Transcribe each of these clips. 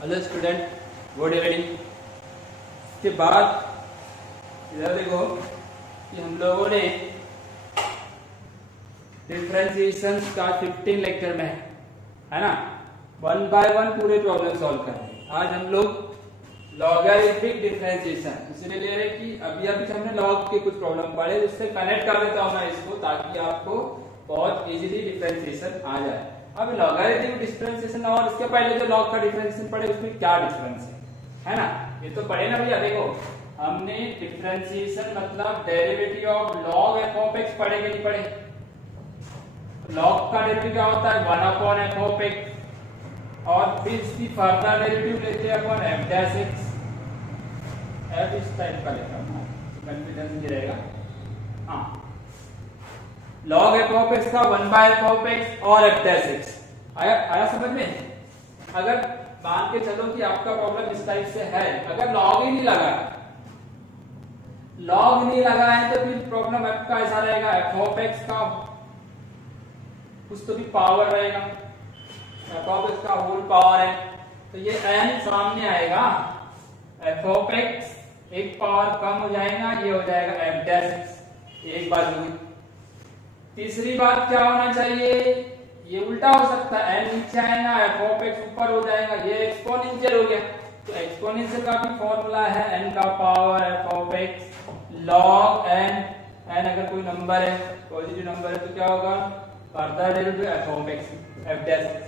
Hello student, good evening. इसके बाद इधर देखो कि हम लोगों ने डिफरेंशिएशन का 15 लेक्चर में है ना, वन बाय वन पूरे प्रॉब्लम सॉल्व कर रहे हैं। आज हम लोग लॉगरिथमिक डिफरेंशिएशन इसलिए ले रहे हैं कि अभी अभी हमने लॉग के कुछ प्रॉब्लम पढ़े, उससे कनेक्ट कर देता हूं मैं इसको ताकि आपको बहुत इजीली डिफरेंशिएशन आ जाए। अब लॉगरिथमिक डिफरेंशिएशन और इसके पहले जो लॉग का डिफरेंशिएशन पढ़े उसमें क्या डिफरेंस है ना, ये तो पढ़े ना भैया। देखो हमने डिफरेंशिएशन मतलब derivative of log f of x पढ़े कि नहीं पढ़े। लॉग का डेरिवेटिव क्या होता है, 1 अपॉन एफ ऑफ एक्स और फिर इसकी फर्दर डेरिवेटिव लेते हैं upon F dash x. F इस टाइप का लेता हूं, कंफ्यूजन नहीं रहेगा। हाँ, log f of x का 1 by f of x और f dash x आया समझ में। अगर मान के चलो कि आपका प्रॉब्लम इस टाइप से है, अगर log ही नहीं लगा है तो फिर प्रॉब्लम f का ऐसा रहेगा, f of x का कुछ तो भी पावर रहेगा, f of x का होल पावर है तो ये n सामने आएगा, f of x एक पावर कम हो जाएगा, ये हो जाएगा f dash x। एक बात हुई। तीसरी बात क्या होना चाहिए, ये उल्टा हो सकता है, n नीचे आएगा f of x ऊपर हो जाएगा, ये एक्सपोनेंशियल हो गया। तो एक्सपोनेंशियल का भी फॉर्मूला है n का power f of x log n अगर कोई नंबर है, पॉजिटिव नंबर है तो क्या होगा, further derivative f of x f dash x।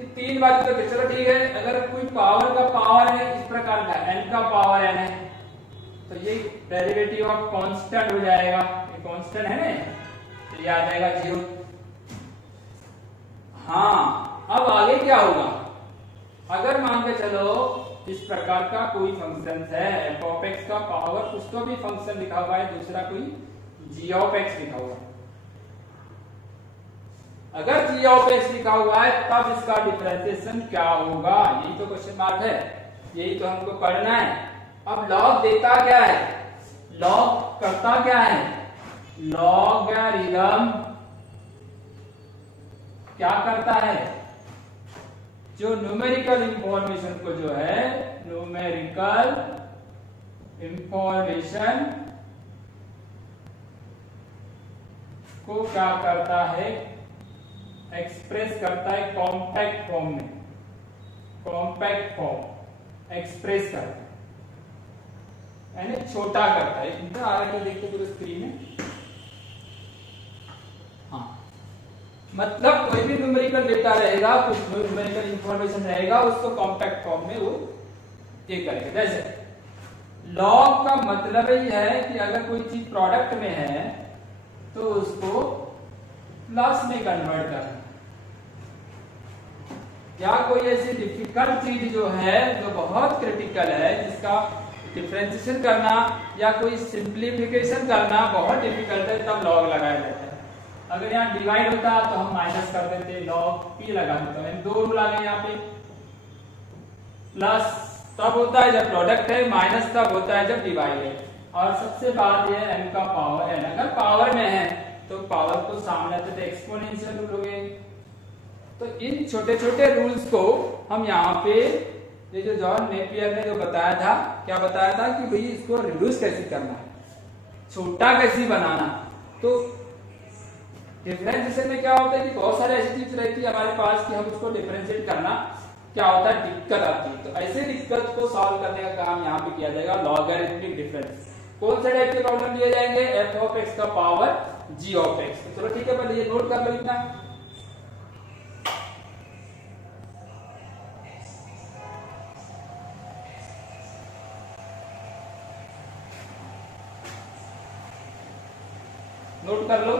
ये तीन बात तो चलो ठीक है। अगर कोई पावर का पावर है इस प्रकार का, n का पावर n है तो ये डेरिवेटिव ऑफ कांस्टेंट हो जाएगा, ये कांस्टेंट है ना, तो ये आ जाएगा 0। हाँ, अब आगे क्या होगा, अगर मान के चलो इस प्रकार का कोई फंक्शन है, f of x का पावर कुछ तो भी फंक्शन लिखा हुआ है, दूसरा कोई g of x लिखा हुआ है। अगर g of x लिखा हुआ है तब इसका डिफरेंशिएशन क्या होगा, यही तो क्वेश्चन मार्क है, यही तो हमको पढ़ना है। अब लॉग देता क्या है, लॉग करता क्या है, लॉगरिथम क्या करता है, जो न्यूमेरिकल इंफॉर्मेशन को जो है, न्यूमेरिकल इंफॉर्मेशन को क्या करता है, एक्सप्रेस करता है कॉम्पैक्ट फॉर्म में, कॉम्पैक्ट फॉर्म एक्सप्रेस करता है यानी छोटा करता है। इतना आ रहा है, देखते पूरे स्क्रीन में। हाँ, मतलब कोई भी न्यूमेरिकल डेटा रहेगा, कुछ न्यूमेरिकल इंफॉर्मेशन रहेगा, उसको कॉम्पैक्ट फॉर्म में वो ये करेगा। जैसे लॉग का मतलब ही है कि अगर कोई चीज प्रोडक्ट में है तो उसको प्लस में कन्वर्ट करना, या कोई ऐसी डिफिकल्ट चीज जो है, जो बहुत क्रिटिकल है, जिसका डिफरेंशिएशन करना या कोई सिंप्लीफिकेशन करना बहुत डिफिकल्ट है, तब लॉग लगाया जाता है। अगर यहाँ डिवाइड होता तो हम माइनस कर देते, लॉग p लगा देता हूं। दो रूल आ गए यहाँ पे। प्लस तब होता है जब प्रोडक्ट है, माइनस तब होता है जब डिवाइड है। और सबसे बात यह n का पावर n, अगर पावर में है तो पावर को सामने आते एक्सपोनेंशियल रूल हो गए। तो इन छोटे छोटे रूल्स को हम यहाँ पे, ये जो जॉन नेपियर ने जो बताया था, क्या बताया था कि भाई इसको रिड्यूस कैसे करना है, छोटा कैसे बनाना। तो डिफरेंशिएशन में क्या होता है कि बहुत सारे ऐसी चीज रहती है हमारे पास कि हम उसको डिफरेंशिएट करना क्या होता है, दिक्कत आती है। तो ऐसे दिक्कत को सॉल्व करने का काम यहाँ पे किया जाएगा, लॉगरिथमिक डिफरेंस। कौन से टाइप के प्रॉब्लम दिए जाएंगे, f of x का पावर g of x। चलो ठीक है, पहले ये नोट कर लो इतना। नोट कर लो।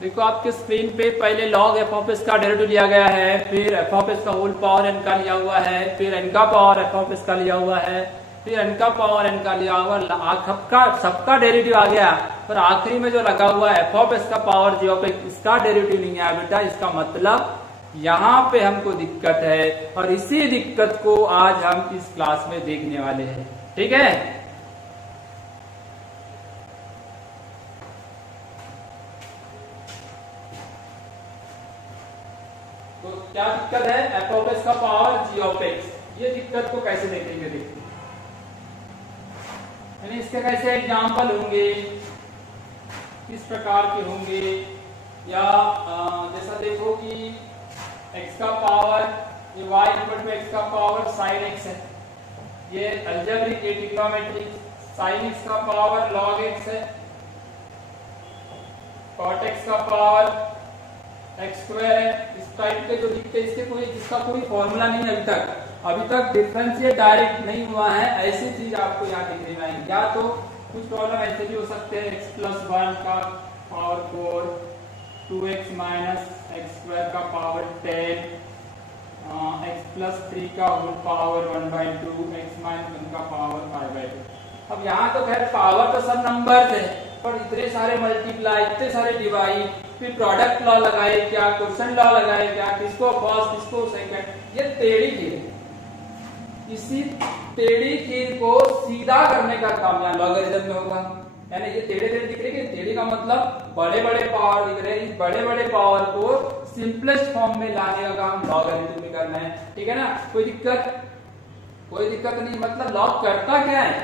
देखो आपके स्क्रीन पे पहले log f of x का डेरिवेटिव लिया गया है, फिर f of x का होल पावर n का लिया हुआ है, फिर n का पावर f of x का लिया हुआ है, फिर n का पावर n का लिया हुआ, सबका डेरिवेटिव आ गया। और आखिरी में जो लगा हुआ है f of x का पावर g of x, इसका डेरिवेटिव नहीं आया बेटा। इसका मतलब यहाँ पे हमको दिक्कत है, और इसी दिक्कत को आज हम इस क्लास में देखने वाले हैं। ठीक है। तो क्या दिक्कत है, एफ ऑफ एक्स का पावर जी ऑफ एक्स, ये दिक्कत को कैसे देखेंगे, देखिए यानी इसके कैसे एग्जाम्पल होंगे, किस प्रकार के होंगे, या जैसा देखो कि x का पावर ये y इक्वल टू x का पावर sin x है, ये अलजेब्रिक ये ट्रिग्नोमेट्रिक, sin x का पावर log x है, cot x का पावर x स्क्वायर है। इस टाइप के जो दिखते हैं इसके कोई, जिसका कोई फॉर्मूला नहीं है अभी तक डिफरेंशिएट डायरेक्ट नहीं हुआ है, ऐसी चीज आपको यहाँ दिखने में आएगी। या तो कुछ प्रॉब्लम ऐसे भी हो सकते हैं, x प्लस 1 का power 4, 2x minus x square का पावर 10, x प्लस 3 का होल पावर 1/2, x माइनस 1 का पावर 5/2। अब यहाँ तो खैर पावर तो सब नंबर्स है, पर इतने सारे मल्टीप्लाई, इतने सारे डिवाइड, फिर प्रोडक्ट लॉ लगाए क्या, क्वेश्चन लॉ लगाए क्या, किसको फर्स्ट किसको सेकंड, ये टेढ़ी खीर। इसी टेढ़ी खीर को सीधा करने का काम यहाँ लॉगरिथम में होगा। यानी ये टेढ़े टेढ़े दिख रहे हैं, टेढ़ी का मतलब बड़े बड़े पावर दिख रहे हैं, इस बड़े बड़े पावर को सिंपलेस्ट फॉर्म में लाने का काम लॉगरिथम में करना है, ठीक है ना। कोई दिक्कत नहीं। मतलब लॉग करता क्या है,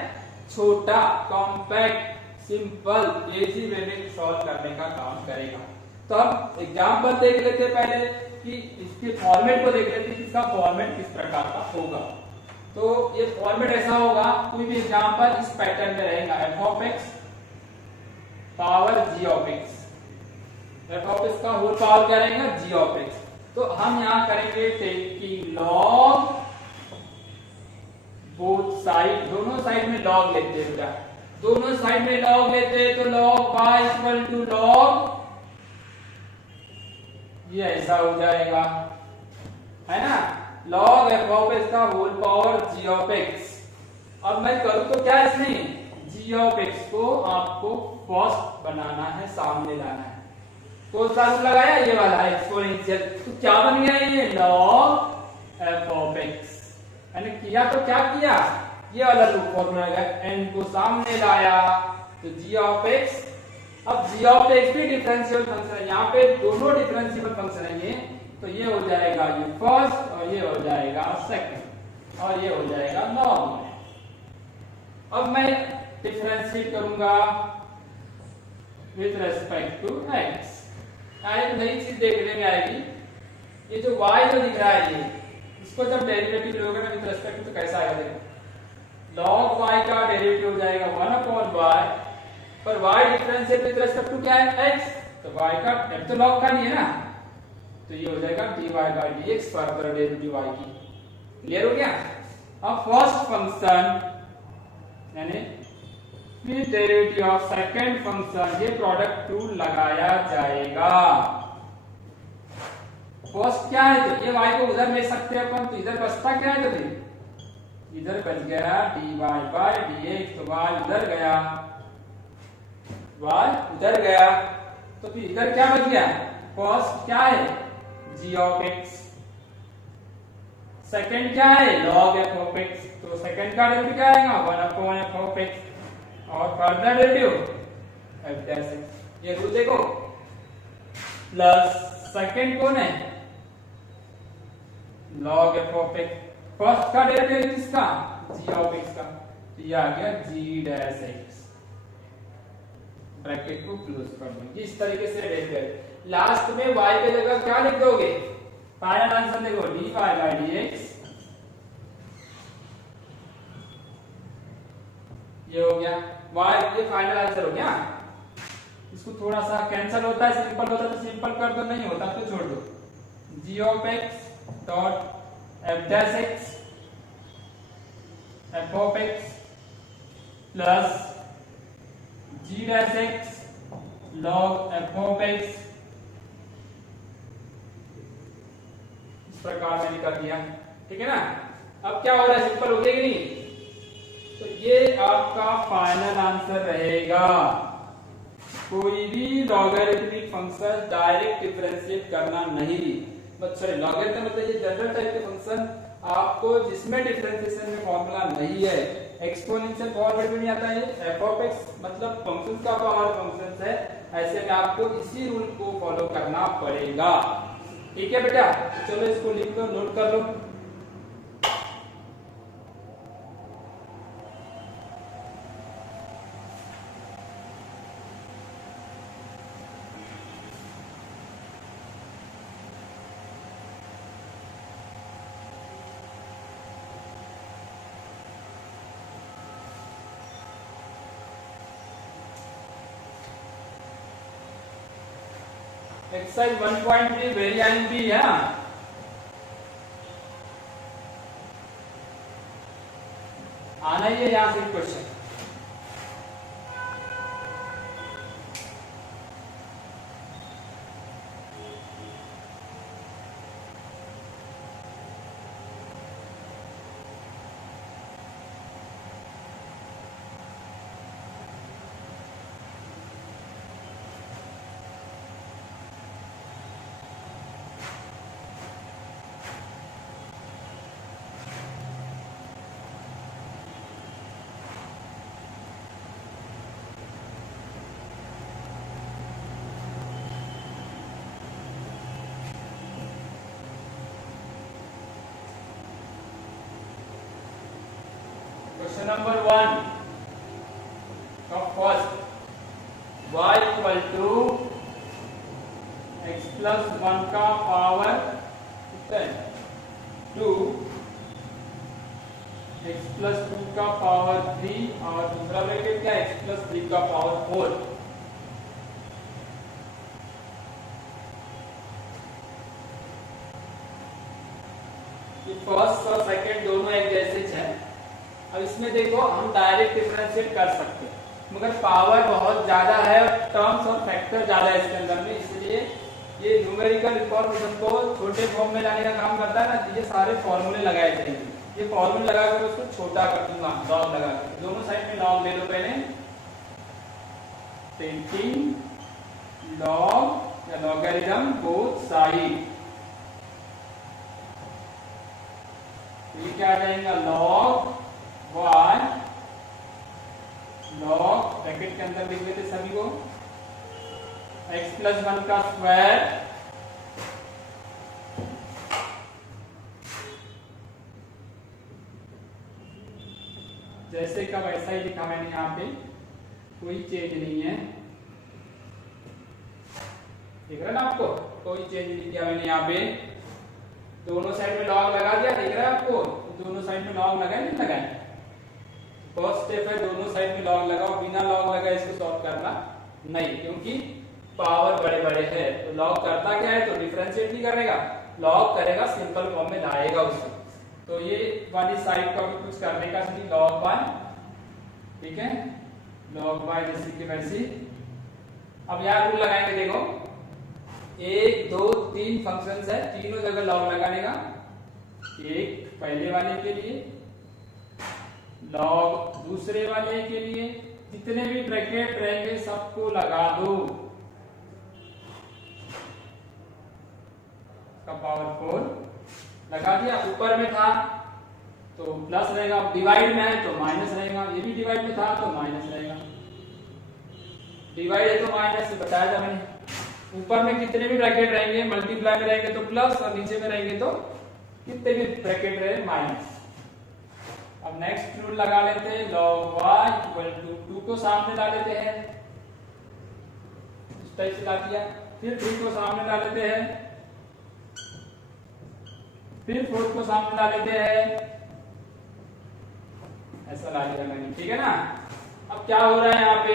छोटा, कॉम्पैक्ट, सिंपल, इजी वे में सॉल्व करने का काम करेगा। तो हम एग्जाम्पल देख लेते पहले कि इसके फॉर्मेट को देख लेते, इसका फॉर्मेट किस प्रकार का होगा। तो ये फॉर्मेट ऐसा होगा, कोई भी एग्जाम्पल इस पैटर्न में रहेगा, f of x power g of x, f of x का होल पावर क्या रहेगा, जी ऑफ एक्स। तो हम यहाँ करेंगे टेकिंग लॉग बोथ साइड, दोनों साइड में लॉग लेते हैं बेटा, दोनों साइड में लॉग लेते हैं। तो log y equal to log, ये ऐसा हो जाएगा, है ना, लॉग एफ ऑफ एक्स का whole power g of x. अब मैं करूं तो क्या, इसमें जी ऑफ एक्स को आपको फर्स्ट बनाना है, सामने लाना है। तो साथ लगाया ये वाला एक्सपोनेंशियल, तो क्या बन गया ये लॉग एफ ऑफ एक्स। यानी किया तो क्या किया, ये वाला रूप फॉर्मूला है, n को सामने लाया तो g ऑफ x। अब g ऑफ x भी डिफरेंशियल फंक्शन है, यहाँ पे दोनों डिफरेंशियल फंक्शन है ये, तो ये हो जाएगा ये फर्स्ट और ये हो जाएगा सेकंड और ये हो जाएगा लॉग। अब मैं डिफरेंशिएट करूंगा विद रिस्पेक्ट टू x। एक नई चीज देखने में आएगी, ये जो y जो दिख रहा है, ये इसको जब डेरिवेटिव लोगे ना विद रिस्पेक्ट टू, तो कैसा आएगा देखो, log y का डेरिवेटिव हो जाएगा 1/y, पर y differentiate with respect to क्या है, x, तो y का f तो log का नहीं है ना, तो ये हो जाएगा dy/dx फर्दर डेरिवेटिव y की। क्लियर हो गया। अब फर्स्ट फंक्शन यानी फिर डेरिवेटिव ऑफ सेकंड फंक्शन, ये प्रोडक्ट रूल लगाया जाएगा। फर्स्ट क्या है, तो ये y को उधर ले सकते हैं अपन, तो इधर बचता क्या है, तो इधर बच गया dy/dx, तो y उधर गया, y उधर गया, तो फिर इधर क्या बच गया, फर्स्ट क्या है g ऑफ x, सेकंड क्या है log f ऑफ x, तो सेकंड का डेरिवेटिव क्या आएगा 1/f ऑफ x, और further derivative f dash x। ये रूल देखो, प्लस सेकंड कौन है log f of x, first का डेरिवेटिव किसका, g ऑफ x का, तो ये आ गया g डैश x। ब्रैकेट को क्लोज कर दो, इस तरीके से डेरिवेटिव करें। लास्ट में y के जगह क्या लिख दोगे, फाइनल आंसर देखो dy/dx, ये हो गया y, ये फाइनल आंसर हो गया। इसको थोड़ा सा कैंसिल होता है, सिंपल होता है तो सिंपल कर दो, नहीं होता तो छोड़ दो। g of x dot f dash x f of x plus g dash x log f of x, इस प्रकार मैंने कर दिया, ठीक है ना। अब क्या हो रहा है, सिंपल हो गया कि नहीं, तो ये आपका फाइनल आंसर रहेगा। कोई भी लॉगरिथमिक फंक्शन डायरेक्ट डिफरेंशिएट करना नहीं, सॉरी लॉगरिथम मतलब ये जनरल टाइप के फंक्शन आपको जिसमें डिफरेंशिएशन में फॉर्मूला नहीं है एक्सपोनेंशियल पावर वर्ड में नहीं आता है एफ ऑफ एक्स मतलब फंक्शन का पावर फंक्शन है। ऐसे में आपको इसी रूल को फॉलो करना पड़ेगा। ठीक है बेटा, चलो इसको लिख लो, नोट कर लो। एक्सरसाइज 1.3 वेरिएंट भी है। आना ही है यहाँ से question. Question number 1 first, y equal to x plus 1 का पावर 2, x plus 2 का पावर 3 और दूसरा ब्रैकेट क्या x plus 3 का पावर 4। ये फर्स्ट और सेकंड दोनों एक जैसे हैं। अब इसमें देखो हम डायरेक्ट डिफरेंशिएट कर सकते हैं, मगर पावर बहुत ज्यादा है और टर्म्स और फैक्टर ज्यादा है इसके अंदर में, इसलिए ये न्यूमेरिकल इंफॉर्मेशन को छोटे फॉर्म में लाने का काम करता है ना। ये सारे फॉर्मूले लगाए जाएंगे, ये फॉर्मूले लगाकर उसको छोटा कर दूंगा, लॉग लगा के। दोनों साइड में लॉग ले लो पहले, 20 लॉग या लॉगरिथम बोथ साइड। ये क्या आ जाएगा, लॉग y लॉग ब्रैकेट के अंदर लिख लेते सभी को x plus 1 का स्क्वायर जैसे का वैसा ही लिखा मैंने यहाँ पे, कोई चेंज नहीं है। दिख रहा है ना आपको, कोई चेंज नहीं किया मैंने यहाँ पे। दोनों साइड में लॉग लगा दिया, दिख रहा है आपको, दोनों साइड में लॉग लगाए नहीं लगाए। फर्स्ट स्टेप है दोनों साइड में लॉग लगाओ, बिना लॉग लगाए इसको सॉल्व करना नहीं, क्योंकि पावर बड़े बड़े है। तो लॉग करता क्या है, तो डिफरेंशिएट नहीं करेगा, लॉग करेगा, सिंपल फॉर्म में लाएगा उसको। तो ये वाली साइड का भी कुछ करने का नहीं, लॉग बाय, ठीक है, लॉग बाय जैसे कि वैसे। अब यहाँ रूल लगाएंगे, देखो 1 2 3 फंक्शंस है, तीनों जगह लॉग लगाने का। एक पहले वाले के लिए, लॉग दूसरे वाले के लिए, जितने भी ब्रैकेट रहेंगे सबको लगा दो, का पावर 4 लगा दिया। ऊपर में था तो प्लस रहेगा, डिवाइड में है तो माइनस रहेगा, ये भी डिवाइड में था तो माइनस रहेगा, डिवाइड है तो माइनस, बताया था मैंने। ऊपर में कितने भी ब्रैकेट रहेंगे मल्टीप्लाई में रहेंगे तो प्लस, और नीचे में रहेंगे तो कितने भी ब्रैकेट रहे माइनस। अब नेक्स्ट रूल लगा लेते हैं, log y इक्वल टू 2 को सामने ला लेते हैं, इस टाइप से ला दिया। फिर 3 को सामने ला लेते हैं, फिर 4 को सामने ला लेते हैं, ऐसा ला लिया मैंने, ठीक है ना। अब क्या हो रहा है यहाँ पे,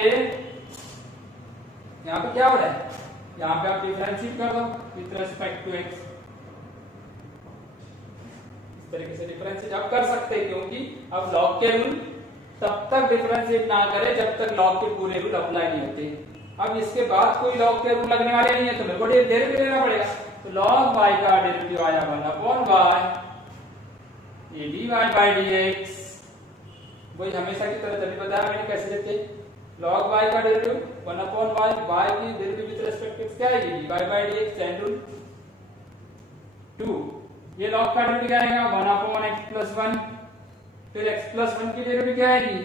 यहाँ पे क्या हो रहा है, यहाँ पे आप डिफरेंशिएट कर दो विद रिस्पेक्ट टू x, तरीके से डिफरेंशिएट अब कर सकते हैं, क्योंकि अब लॉग के रूल तब तक डिफरेंशिएट ना करें जब तक लॉग के पूरे रूल अप्लाई नहीं होते। अब इसके बाद कोई लॉग के रूल लगने वाले नहीं है, तो मेरे को डेरिवेटिव लेना पड़ेगा। तो log y का डेरिवेटिव आया 1/y, ये dy by dx, वही हमेशा की तरह तभी बताया मैंने कैसे लिखते। log y का डेरिवेटिव 1/y, y की डेरिवेटिव विद रिस्पेक्ट टू क्या है, dy by dx, chain rule 2। ये log का डेरिवेटिव क्या आएगा, 1/x plus 1, फिर x प्लस 1 की डेरिवेटिव क्या आएगी,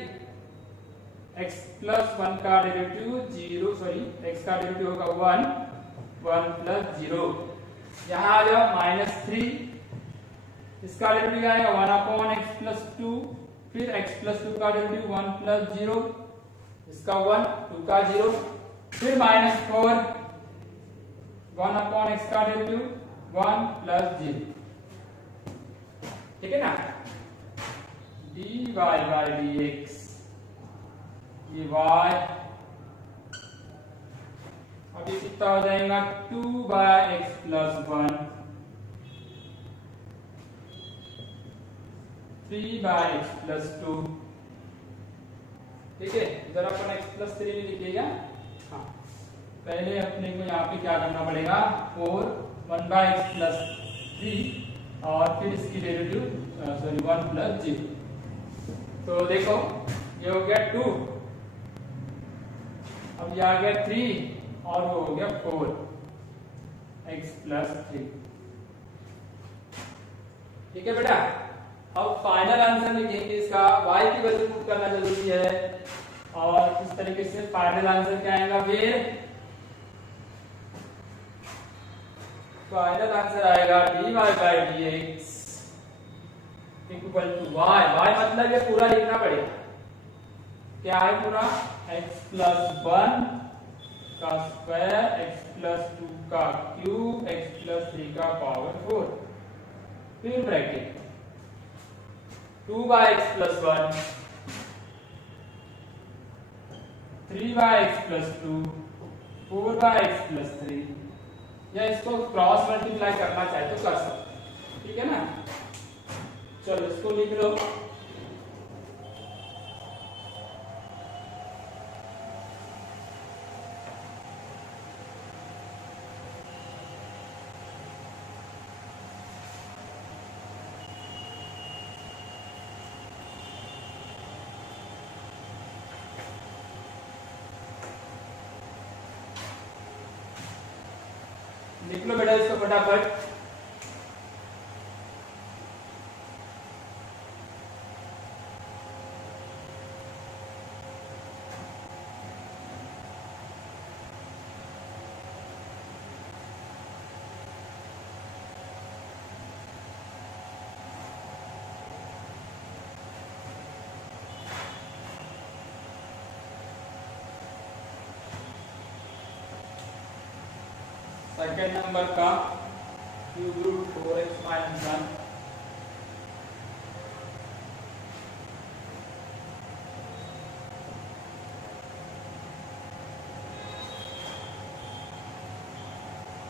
x प्लस 1 का डेरिवेटिव 0, सॉरी x का डेरिवेटिव होगा 1, 1 प्लस 0, यहाँ आ जाओ -3, इसका डेरिवेटिव क्या आएगा 1 अपॉन x प्लस 2, फिर x प्लस 2 का डेरिवेटिव 1 प्लस 0, इसका 1, 2 का 0, फिर -4, 1 अपॉन x का डेरिवेटिव 1 प्लस 0, ठीक है ना, dy बाय dx, dy अब ये कितना हो जाएगा 2 by x plus 1, 3 by x plus 2, ठीक है, इधर अपन x प्लस 3 लिखिएगा। हाँ, पहले अपने को यहाँ पे क्या करना पड़ेगा 4, 1 बाय x प्लस 3 और फिर इसकी डेरिवेटिव सॉरी 1 प्लस 0, तो देखो ये हो गया 2, अब ये आ गया 3 और वो हो गया 4 x प्लस 3, ठीक है बेटा। अब फाइनल आंसर लिखेंगे, इसका y की वैल्यू पुट करना जरूरी है और इस तरीके से फाइनल आंसर क्या आएगा, फिर फाइनल आंसर आएगा dy by dx equal to y, y मतलब ये पूरा लिखना पड़ेगा, क्या है पूरा x प्लस 1 का स्क्वायर, x प्लस 2 का क्यूब, x प्लस 3 का पावर 4, फिर bracket 2 by x plus 1, 3 by x plus 2, 4 by x plus 3, या इसको क्रॉस मल्टीप्लाई करना चाहे तो कर सकते, ठीक है ना। चलो इसको लिख लो, लिख लो बेटा इसको फटाफट। सेकेंड नंबर का cube root 4x minus 1,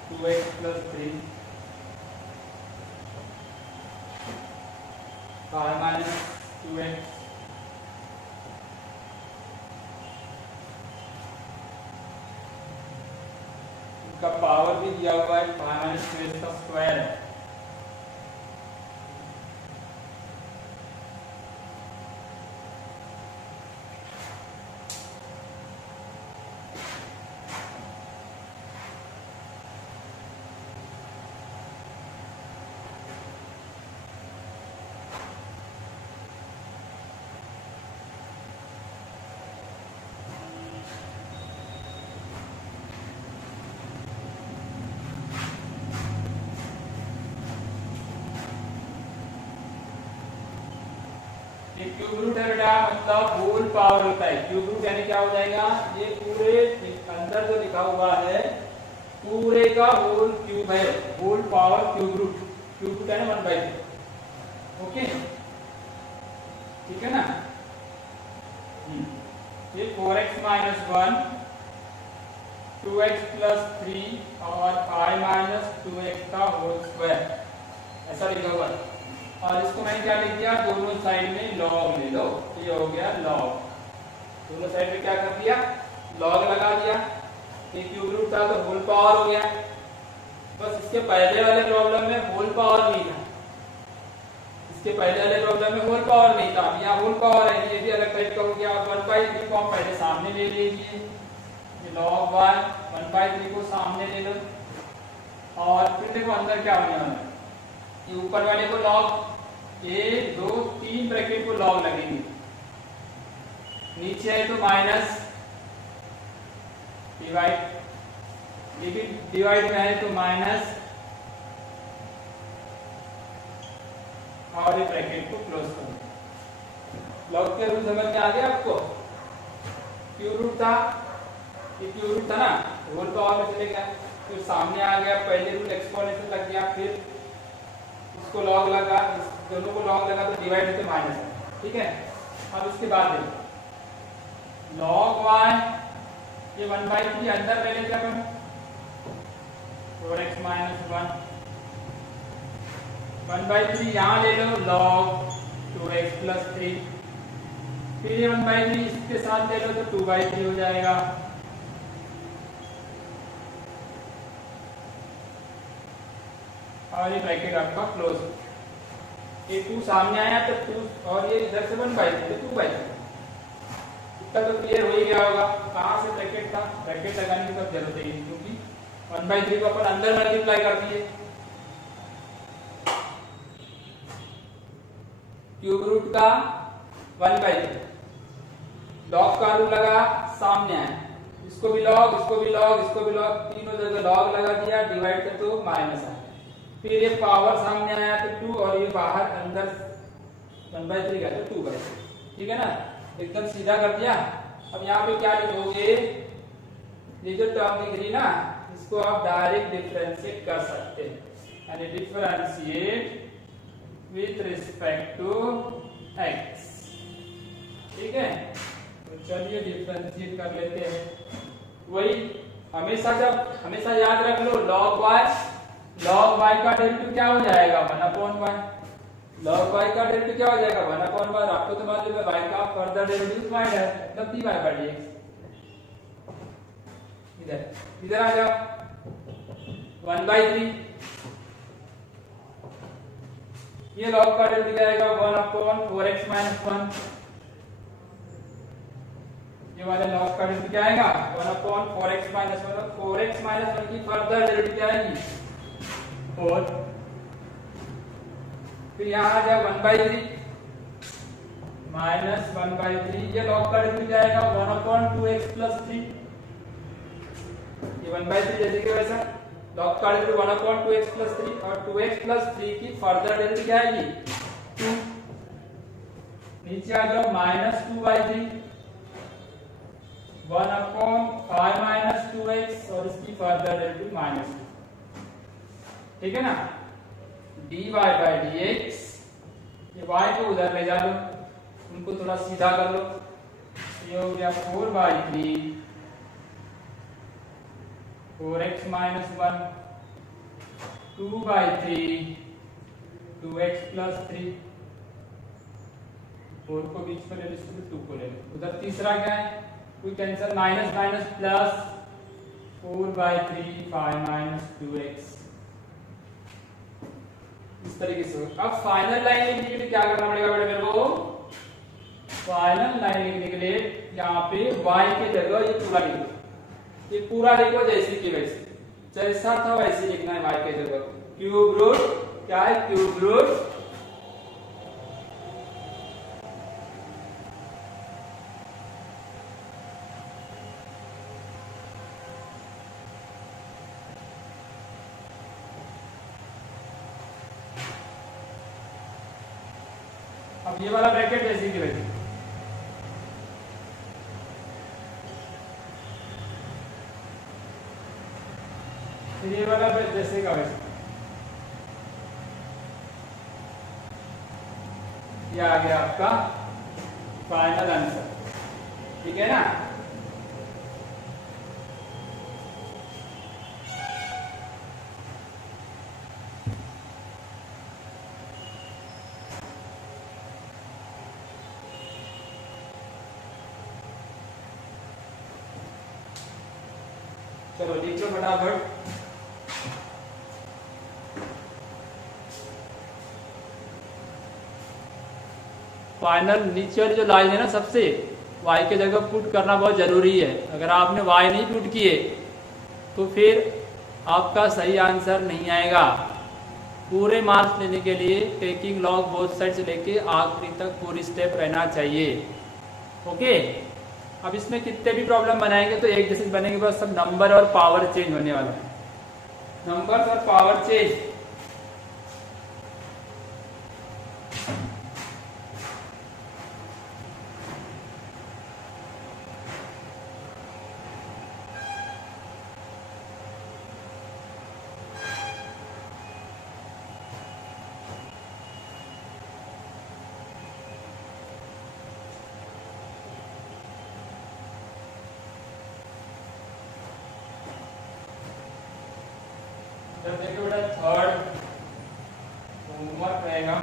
two x plus 3 minus 2x, का पावर भी दिया हुआ है 5 माइनस 2x का स्क्वायर है, क्यूब रूट है बेटा, मतलब होल पावर होता है। क्यूब रूट यानी क्या हो जाएगा, ये पूरे अंदर जो लिखा हुआ है पूरे का होल क्यूब है, whole power cube root, cube root है ना 1/2, ओके ठीक है ना। ये 4x माइनस 1, 2x प्लस 3 और 5 माइनस 2x का होल स्क्वायर, ऐसा लिखा हुआ है। और इसको मैंने क्या लिख दिया, दोनों साइड में लॉग ले लो, तो ये हो गया लॉग, दोनों साइड में क्या कर दिया लॉग लगा दिया, ये क्यूब रूट था तो होल पावर हो गया। बस इसके पहले वाले प्रॉब्लम में होल पावर नहीं था, इसके पहले वाले प्रॉब्लम में होल पावर नहीं था, यहाँ होल पावर है, ये भी अलग टाइप का हो गया। 1/3 को आप पहले सामने ले लीजिए, ये log y 1/3 को सामने ले लो, और फिर देखो अंदर क्या होने वाला है, ये ऊपर वाले को log 1 2 3 ब्रैकेट को लॉग लगेंगे, नीचे है तो माइनस डिवाइड, लेकिन डिवाइड में है तो माइनस, और ये ब्रैकेट को क्लोज कर दो। लॉग के रूल समझ में आ गया आपको? क्यू रूट था, ये क्यू रूट था ना, होल पावर में चले गया, फिर सामने आ गया, पहले रूट एक्सपोनेंशियल लग गया, फिर इसको लॉग लगा, इस दोनों को लॉग लगा तो डिवाइड है तो माइनस है, ठीक है। अब इसके बाद देखो लॉग y, ये 1/3 अंदर ले लेते अपन, 4x - 1, 1/3 यहाँ ले लो, log 2x + 3, फिर ये 1/3 इसके साथ ले लो तो 2/3 हो जाएगा, और ये ब्रैकेट आपका क्लोज। ये 2 सामने आया तो 2, और ये इधर से 1/3 तो 2/3, इतना तो क्लियर हो ही गया होगा। कहाँ से ब्रैकेट था, ब्रैकेट लगाने की सब जरूरत है, क्योंकि 1/3 को अपन अंदर मल्टीप्लाई कर दिए, क्यूब रूट का 1/3, लॉग का रूल लगा, सामने आया, इसको भी लॉग, इसको भी लॉग, इसको भी लॉग, तीनों जगह लॉग लगा दिया, डिवाइड कर तो माइनस आया, फिर ये पावर सामने आया तो 2, और ये बाहर अंदर 1/3 का तो 2/3, ठीक है ना, एकदम सीधा कर दिया। अब यहाँ पे क्या लिखोगे, ये जो टर्म दिख रही ना, इसको आप डायरेक्ट डिफरेंशिएट कर सकते हैं, यानी differentiate with respect to x, ठीक है। तो चलिए डिफरेंशिएट कर लेते हैं। वही हमेशा याद रख लो, log y का डेरिवेटिव क्या हो जाएगा, 1/y, log y का डेरिवेटिव क्या हो जाएगा, 1/y, आपको तो मालूम है y का फर्दर डेरिवेटिव y है, मतलब dy/dx। इधर आ जाओ, 1/3, ये log का डेरिवेटिव क्या आएगा, 1/4x - 1, ये वाला log का डेरिवेटिव क्या आएगा, 1/4x - 1, 4x - 1 की फर्दर डेरिवेटिव क्या आएगी, 4, फिर यहाँ आ जाए 1/3 - 1/3, ये log का डेरिवेटिव क्या आएगा, 1/2x + 3, ये 1/3 जैसे कि वैसा, log का डेरिवेटिव 1/2x + 3, और 2x + 3 की फर्दर डेरिवेटिव क्या आएगी, 2, नीचे आ जाओ -2/3, 1/5 - 2x, और इसकी फर्दर डेरिवेटिव -2, ठीक है ना। dy/dx, ये y को उधर ले जा लो, उनको थोड़ा सीधा कर लो, ये हो गया 4/3, 4x - 1, 2/3, 2x + 3, 4 को बीच में ले लो, इसको 2 को ले लो, उधर तीसरा क्या है, कोई cancel, minus minus plus, 4/3, 5 - 2x, इस तरीके से। अब फाइनल लाइन लिखने के लिए क्या करना पड़ेगा बेटा मेरे को, फाइनल लाइन लिखने के लिए यहाँ पे y की जगह ये पूरा लिखो, ये पूरा लिखो जैसे कि वैसे, जैसा था वैसे लिखना है y की जगह। क्यूब रूट क्या है, क्यूब रूट अब ये वाला ब्रैकेट जैसे कि वैसे, फिर ये वाला जैसे का वैसे, ये आ गया आपका फाइनल आंसर, ठीक है ना। चलो लिख लो फटाफट। फाइनल नीचे वाली जो लाइन है ना, सबसे y के जगह पुट करना बहुत जरूरी है। अगर आपने y नहीं पुट किए तो फिर आपका सही आंसर नहीं आएगा। पूरे मार्क्स लेने के लिए टेकिंग लॉग बोथ साइड से लेके आखिरी तक पूरी स्टेप रहना चाहिए। ओके, अब इसमें कितने भी प्रॉब्लम बनाएंगे तो एक जैसे बनेंगे, बस सब नंबर और पावर चेंज होने वाला है, नंबर और पावर चेंज। देखो बेटा, थर्ड होमवर्क रहेगा,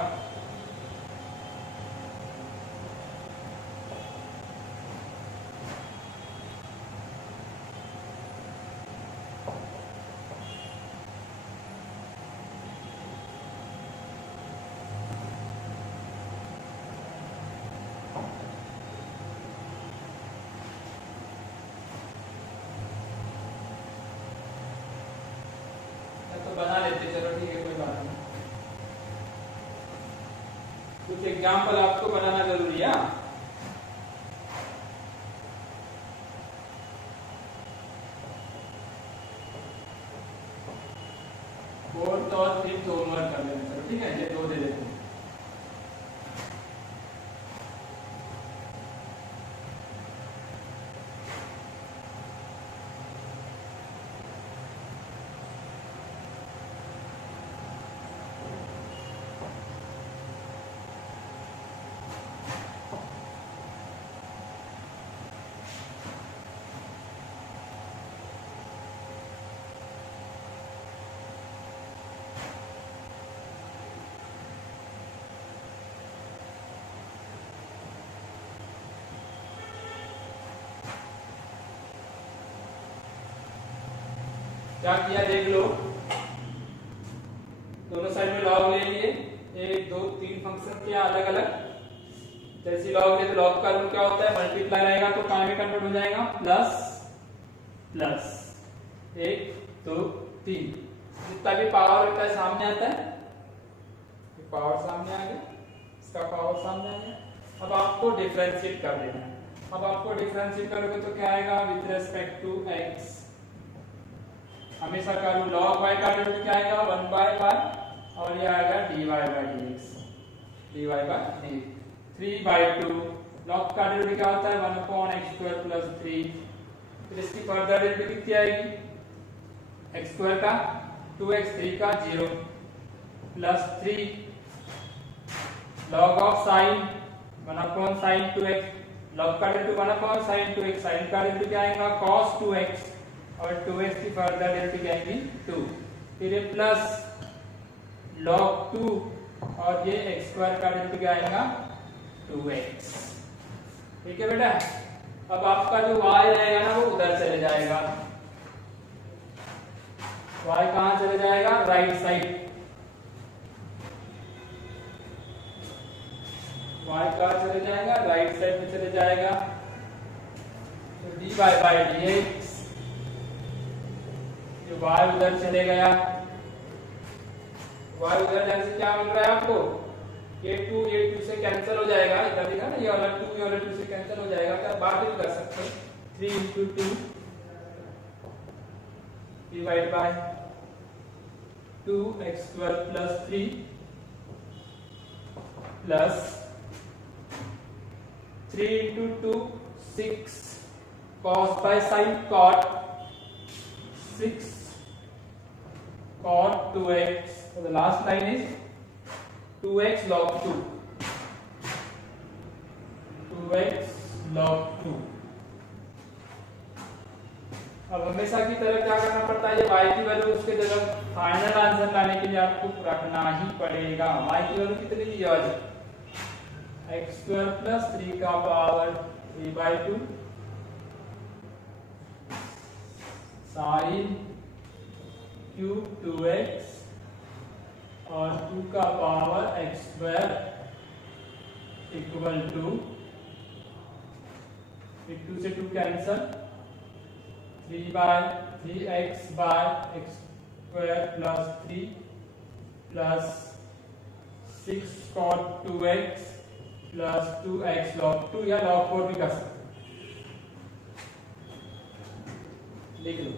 बना लेते, चलो ठीक है, कोई बात नहीं। कुछ एग्जाम्पल आपको बनाना जरूरी है। फोर्थ और फिफ्थ होमवर्क कर लेते, चलो ठीक है, ये दो दे देते हैं। क्या किया देख लो, दोनों साइड में लॉग ले लिए, 1 2 3 फंक्शन किया अलग अलग। जैसे लॉग ले तो लॉग का रूल क्या होता है, मल्टीप्लाई रहेगा तो काय में कन्वर्ट हो जाएगा, प्लस प्लस 1 2 3, जितना भी पावर होता है सामने आता है, पावर सामने आ गया, इसका पावर सामने आ गया। अब आपको डिफरेंशिएट कर देना है। अब आपको डिफरेंशिएट करोगे तो क्या आएगा, विद रेस्पेक्ट टू x, हमेशा का रूल log y का डेरिवेटिव क्या आएगा, 1/y, और ये आएगा dy by dx, dy by dx। 3/2 log का डेरिवेटिव क्या होता है, 1/x² plus 3। फिर इसकी फर्दर डेरिवेटिव कितनी आएगी, x² का 2x, 3 का 0 plus 3 log of sin 1/sin 2x, log का डेरिवेटिव 1/sin 2x, sin का डेरिवेटिव क्या आएगा, cos 2x, और 2x की फर्दर डेरिवेटिव क्या आएगी 2। फिर ये प्लस log 2 और ये x² का डेरिवेटिव क्या आएगा 2x। ठीक है बेटा, अब आपका जो y रहेगा ना वो उधर चले जाएगा, y कहां चले जाएगा, राइट साइड, y कहां चले जाएगा, राइट साइड में चले जाएगा। तो dy by dx, जो y उधर चले गया, y उधर जाने से क्या मिल रहा है आपको, ये 2 से कैंसिल हो जाएगा, इधर देखा ना, ये वाला 2 ये वाला 2 से कैंसिल हो जाएगा, तो बात भी कर सकते हैं, 3 × 2 divide by 2x² plus 3 plus 3 × 2 6 cos by sin cot 6 cot 2x, so the last line is 2x log 2, 2x log 2। अब हमेशा की तरह क्या करना पड़ता है, ये y की वैल्यू उसके जगह फाइनल आंसर लाने के लिए आपको रखना ही पड़ेगा। y की वैल्यू कितनी दी है, x² plus 3 का पावर 3/2 sin क्यूब 2x और 2 का पावर x² इक्वल टू 2 से 2 cancel, 3/3x by x² plus 3 plus 6 cot 2x plus 2x log 2 या log 4 भी कर सकते हैं, लिख लो।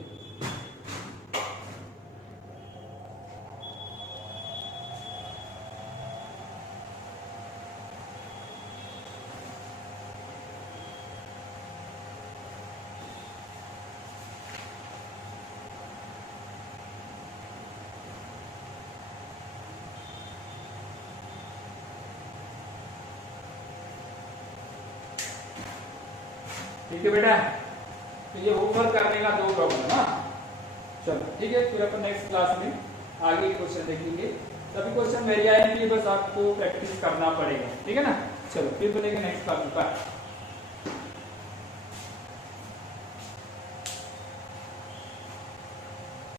ठीक है बेटा, तो ये होमवर्क करने का 2 प्रॉब्लम है। चलो ठीक है, फिर अपन नेक्स्ट क्लास में आगे क्वेश्चन देखेंगे। सभी क्वेश्चन मेरी आएंगे, बस आपको प्रैक्टिस करना पड़ेगा, ठीक है ना। चलो फिर मिलेंगे नेक्स्ट क्लास में।